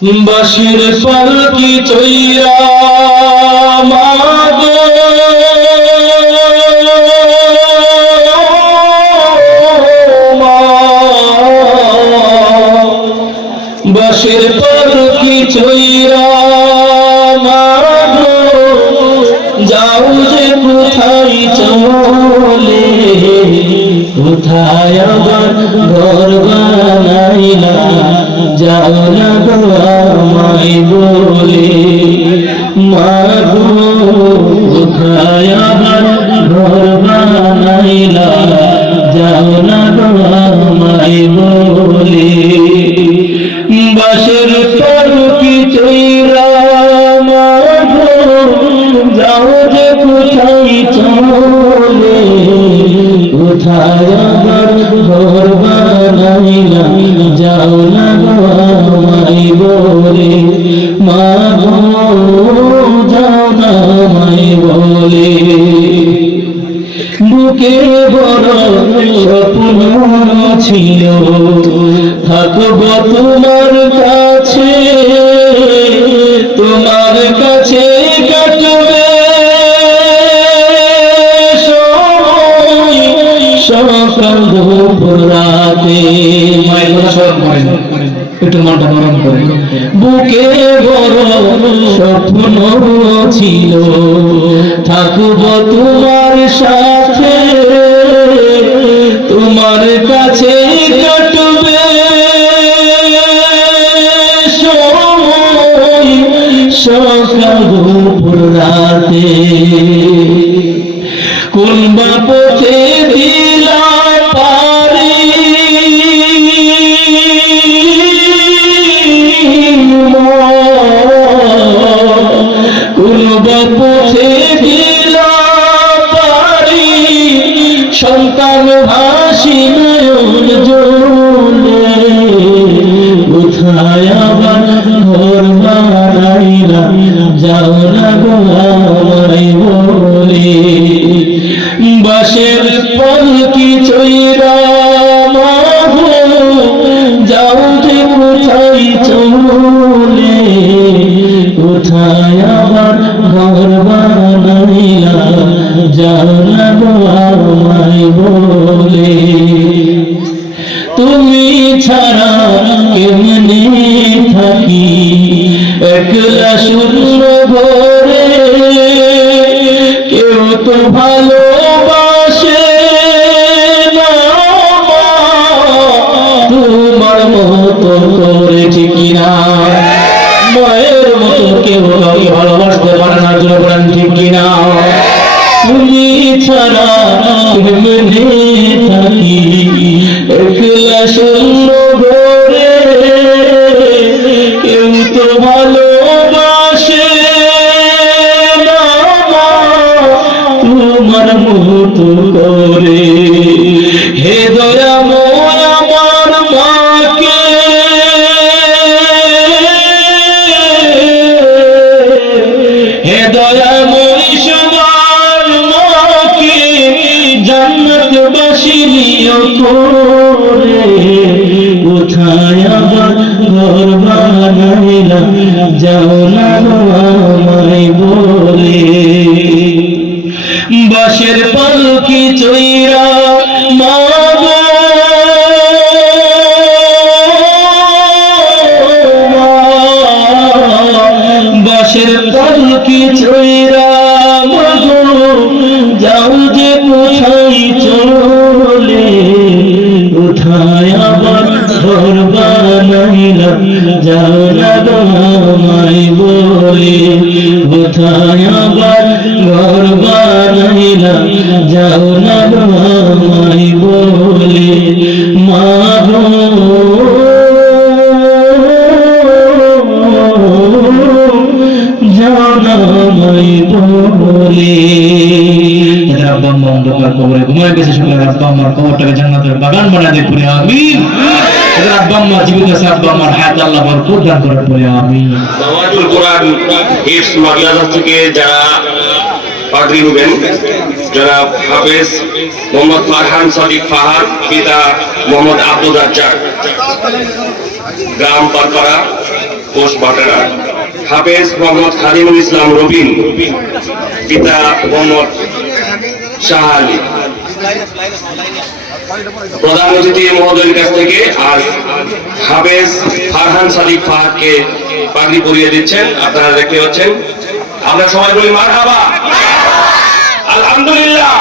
বাঁশির পালকি চইরা মাগো বাঁশির পালকি চইরা মাগো যাও যে কোথায় চলে, কোথায় আবার ঘর বানাইলা, যাও না গো আমায় বলে। মাগো কোথায় আবার ঘর বানাইলা, যাও না গো আমায় বলে। বাঁশের পালকি চইরা মাগো যাও যে কোথায় চলে, কোথায় আবার ঘর বানাইলা, যাও না গো আমায় বলে। মাগো যাও না আমায় বলে। বুকে বড় স্বপ্ন ছিল থাকব তোমার কাছে, তোমার কাছে কাটবে সকাল দুপুর রাতে। একটু মনটা নরম করে। বুকে বড় স্বপ্ন ছিল থাকব তোমার সাথে, তোমার কাছে কাটবে সকাল দুপুর রাতে। কোন বা পথে দিলা পারি কোন বা পথে দিলা পারি, সন্তান হাসি নয়ন জলে, কোথায় আবার ঘর বানাইলা, যাও না গো আমায় বলে। বাঁশের পালকি চইরা মাগো যাও যে কোথায় চলে, কোথায় আবার ঘর বানাইলা, যাও না গো আমায় বলে। তুমি ছাড়া কেমনে থাকি একলা শূন্য ঘরে, কেউ তো ভালোবাসে না তোমার মতো করে, ঠিক কিনা? মায়ের মতো কেউ কাউকে ভালোবাসতে পারে না, জন্য বলেন ঠিক কিনা? তুমি ছাড়া কেমনে থাকি একলা শূন্য ঘরে, কেউ তো ভালোবাসে না তোমার মতো করে। হে দয়াময় আমার মাকে, হে দয়াময় সবার মাকে, জান্নাতবাসী নিয় করে, কোথায় আবার ঘর বানাইলা, যাও না গো আমায় বলে। বাঁশের পালকি চইরা মাগো বাঁশের পালকি চইরা মাগো যাও যে কোথায় চলে, কোথায় আবার ঘর বানাইলা, যাও না গো আমায় বলে। কোথায় আবার ঘর বানাইলা, যাও না গো আমায় বলে। মাগো যাও না আমায় বলে। আব্বা আম্মা অন্ধকার কবরে ঘুমায় গেছে, শুনলে আব্বা আম্মার কবরটাকে জান্নাতের বাগান বানায় দিয়ে পড়ে আমিন। আব্বা আম্মা জীবিত আছে, আব্বা আম্মার হায়াত আল্লাহ ভরপুর দান করার পরে আমিন। জামাতুল কোরআন হিফজ মাদ্রাসা থেকে যারা পাগড়ি হবেন, যারা হাফেজ মোহাম্মদ ফারহান সাদিক ফাহাদ, পিতা মোহাম্মদ আব্দুর রাজ্জাক, গ্রাম পারপাড়া, পোস্ট বাটারা, হাফেজ মোহাম্মদ খাদিমুল ইসলাম রবিন, পিতা মোহাম্মদ শাহ আলী। প্রধান অতিথি মহোদয়ের কাছ থেকে আজ হাফেজ ফারহান সাদিক ফাহাদকে পাগড়ি পরিয়ে দিচ্ছেন, আপনারা দেখতে পাচ্ছেন। আমরা সবাই বলি মারহাবা, আলহামদুলিল্লাহ।